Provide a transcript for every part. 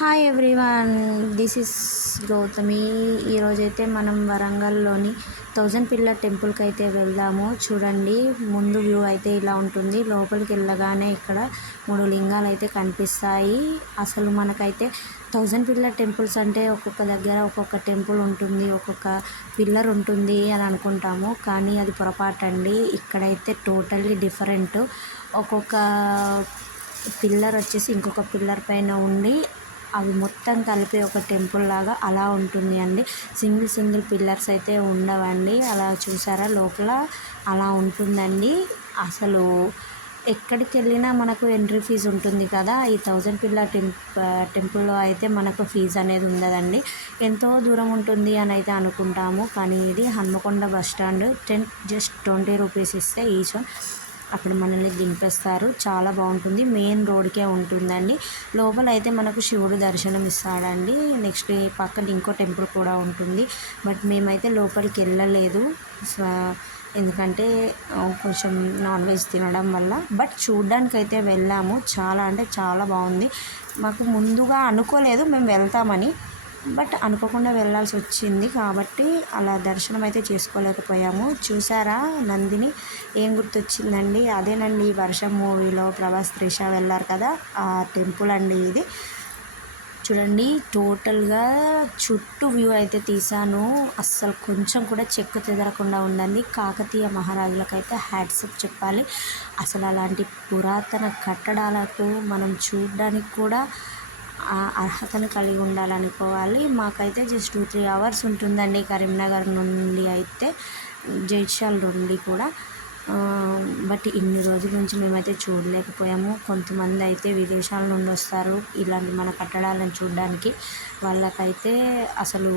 Hi everyone, this is Gautami. ఈరోజైతే మనం వరంగల్లోని 1000 pillar టెంపుల్కి అయితే వెళ్దాము. చూడండి, ముందు వ్యూ అయితే ఇలా ఉంటుంది. లోపలికి వెళ్ళగానే ఇక్కడ 3 లింగాలు అయితే కనిపిస్తాయి. అసలు మనకైతే 1000 పిల్లర్ టెంపుల్స్ అంటే ఒక్కొక్క దగ్గర ఒక్కొక్క టెంపుల్ ఉంటుంది, ఒక్కొక్క పిల్లర్ ఉంటుంది అని అనుకుంటాము. కానీ అది పొరపాటు అండి. ఇక్కడైతే టోటల్లీ డిఫరెంట్. ఒక్కొక్క పిల్లర్ వచ్చేసి ఇంకొక పిల్లర్ పైన ఉండి అవి మొత్తం కలిపి ఒక టెంపుల్ లాగా అలా ఉంటుంది అండి. సింగిల్ పిల్లర్స్ అయితే ఉండవండి. అలా చూసారా, లోపల అలా ఉంటుందండి. అసలు ఎక్కడికి వెళ్ళినా మనకు ఎంట్రీ ఫీజు ఉంటుంది కదా. ఈ 1000 పిల్లర్ టెంపుల్లో అయితే మనకు ఫీజు అనేది ఉండదండి. ఎంతో దూరం ఉంటుంది అని అయితే అనుకుంటాము, కానీ ఇది Hanamkonda bus stand. Just 20 rupees ఇస్తే ఈచ్ వన్ అక్కడ మనల్ని దింపేస్తారు. చాలా బాగుంటుంది. మెయిన్ రోడ్కే ఉంటుందండి. లోపల అయితే మనకు శివుడు దర్శనం ఇస్తాడండి. నెక్స్ట్ పక్కన ఇంకో టెంపుల్ కూడా ఉంటుంది. బట్ మేమైతే లోపలికి వెళ్ళలేదు, ఎందుకంటే కొంచెం నాన్ వెజ్ తినడం వల్ల. బట్ చూడ్డానికి అయితే వెళ్ళాము. చాలా అంటే చాలా బాగుంది. మాకు ముందుగా అనుకోలేదు మేము వెళ్తామని, బట్ అనుకోకుండా వెళ్ళాల్సి వచ్చింది కాబట్టి అలా దర్శనం అయితే చేసుకోలేకపోయాము. చూసారా, నందిని ఏం గుర్తొచ్చిందండి? అదేనండి, వర్షం మూవీలో ప్రభాస్ త్రిష వెళ్ళారు కదా, ఆ టెంపుల్ అండి ఇది. చూడండి, టోటల్గా చుట్టూ వ్యూ అయితే తీసాను. అస్సలు కొంచెం కూడా చెక్కు చెదరకుండా ఉందండి. కాకతీయ మహారాజులకైతే హ్యాట్సప్ చెప్పాలి. అసలు అలాంటి పురాతన కట్టడాలకు మనం చూడడానికి కూడా అర్హతను కలిగి ఉండాలనుకోవాలి. మాకైతే జస్ట్ 2-3 అవర్స్ ఉంటుందండి కరీంనగర్ నుండి అయితే, జైత్యాల నుండి కూడా. బట్ ఇన్ని రోజుల నుంచి మేమైతే చూడలేకపోయాము. కొంతమంది అయితే విదేశాల నుండి వస్తారు ఇలాంటి మన కట్టడాలను చూడడానికి. వాళ్ళకైతే అసలు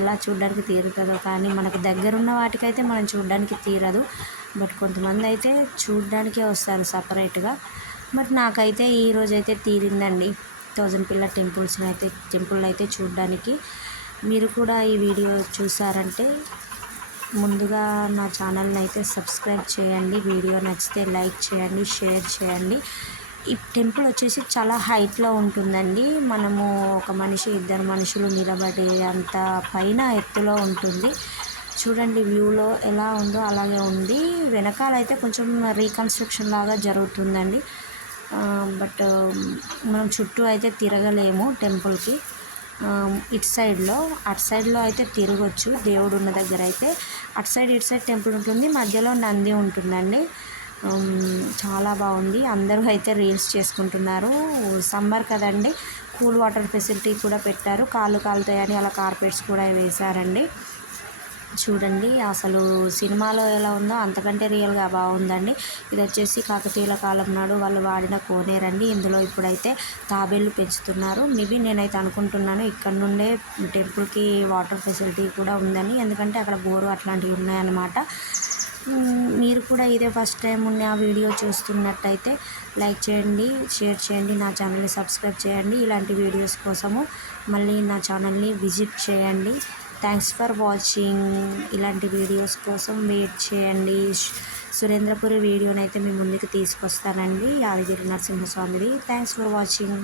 ఎలా చూడడానికి తీరుతుందో, కానీ మనకు దగ్గరున్న వాటికైతే మనం చూడడానికి తీరదు. బట్ కొంతమంది అయితే చూడడానికే వస్తారు సపరేట్గా. బట్ నాకైతే ఈరోజైతే తీరిందండి 1000 పిల్లర్ టెంపుల్ అయితే చూడడానికి. మీరు కూడా ఈ వీడియో చూసారంటే ముందుగా నా ఛానల్ని అయితే సబ్స్క్రైబ్ చేయండి. వీడియో నచ్చితే లైక్ చేయండి, షేర్ చేయండి. ఈ టెంపుల్ వచ్చేసి చాలా హైట్లో ఉంటుందండి. మనము ఒక మనిషి, 2 మనుషులు నిలబడే అంత పైన ఎత్తులో ఉంటుంది. చూడండి, వ్యూలో ఎలా ఉందో అలాగే ఉంది. వెనకాలైతే కొంచెం రీకన్స్ట్రక్షన్ లాగా జరుగుతుందండి. బట్ మనం చుట్టూ అయితే తిరగలేము టెంపుల్కి. ఇటు సైడ్లో అయితే తిరగచ్చు. దేవుడు ఉన్న దగ్గర అయితే ఇటు సైడ్ టెంపుల్ ఉంటుంది. మధ్యలో నంది ఉంటుందండి. చాలా బాగుంది. అందరూ అయితే రీల్స్ చేసుకుంటున్నారు. సమ్మర్ కదండి, కూల్ వాటర్ ఫెసిలిటీ కూడా పెట్టారు. కాళ్ళు కాలుతాయని అలా కార్పెట్స్ కూడా వేశారండి. చూడండి, అసలు సినిమాలో ఎలా ఉందో అంతకంటే రియల్గా బాగుందండి. ఇది వచ్చేసి కాకతీయుల కాలం నాడు వాళ్ళు వాడిన కోనేరండి. ఇందులో ఇప్పుడైతే తాబేళ్ళు పెంచుతున్నారు. మేబీ నేనైతే అనుకుంటున్నాను ఇక్కడ నుండే టెంపుల్కి వాటర్ ఫెసిలిటీ కూడా ఉందని, ఎందుకంటే అక్కడ బోరు అట్లాంటివి ఉన్నాయన్నమాట. మీరు కూడా ఇదే ఫస్ట్ టైం ఉన్న ఆ వీడియో చూస్తున్నట్టయితే లైక్ చేయండి, షేర్ చేయండి, నా ఛానల్ని సబ్స్క్రైబ్ చేయండి. ఇలాంటి వీడియోస్ కోసము మళ్ళీ నా ఛానల్ని విజిట్ చేయండి. Thanks for watching. ఇలాంటి వీడియోస్ కోసం వెయిట్ చేయండి. సురేంద్రపురి వీడియోనైతే మీ ముందుకు తీసుకొస్తానండి, యాదగిరి నరసింహస్వామిది. Thanks for watching.